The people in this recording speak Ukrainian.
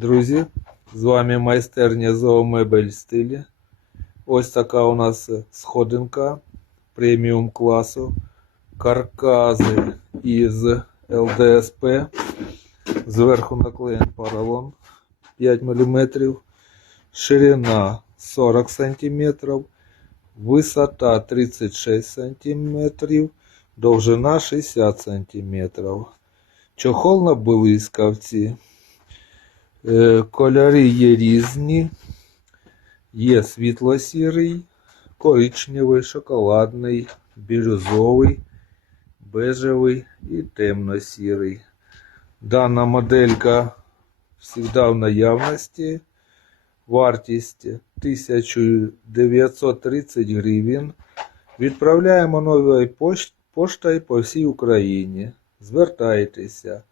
Друзі, з вами майстерня Зоомебель стилі. Ось така у нас сходинка преміум класу. Каркази із ЛДСП. Зверху наклеєн поролон 5 мм. Ширина 40 см. Висота 36 см. Довжина 60 см. Чохол на блискавці. Е, Кольори є різні. Є світло-сірий, коричневий, шоколадний, бірюзовий, бежевий і темно-сірий. Дана моделька завжди в наявності. Вартість 1930 гривень. Відправляємо новою поштою по всій Україні. Звертайтеся.